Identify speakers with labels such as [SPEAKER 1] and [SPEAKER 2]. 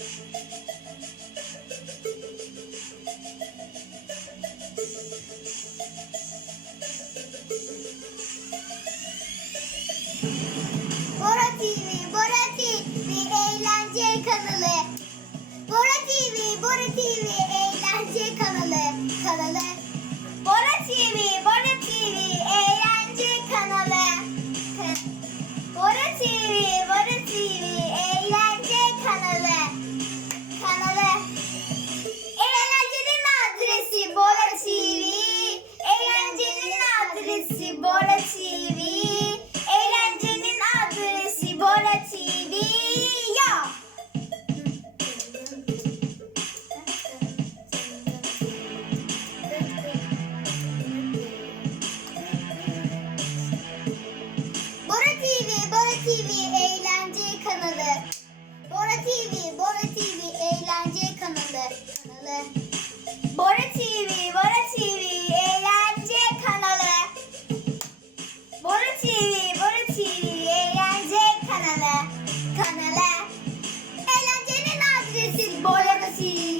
[SPEAKER 1] Bora TV, Bora TV eğlence kanalı. Bora TV, Bora TV eğlence kanalı, kanalı. Bora TV Bora TV. Eğlencenin adresi Bora TV. Eğlencenin adresi Bora TV. Ya. Bora TV, Bora TV eğlence kanalı. Bora TV, Bora kanala. Eğlencenin adresi Bora Rasim.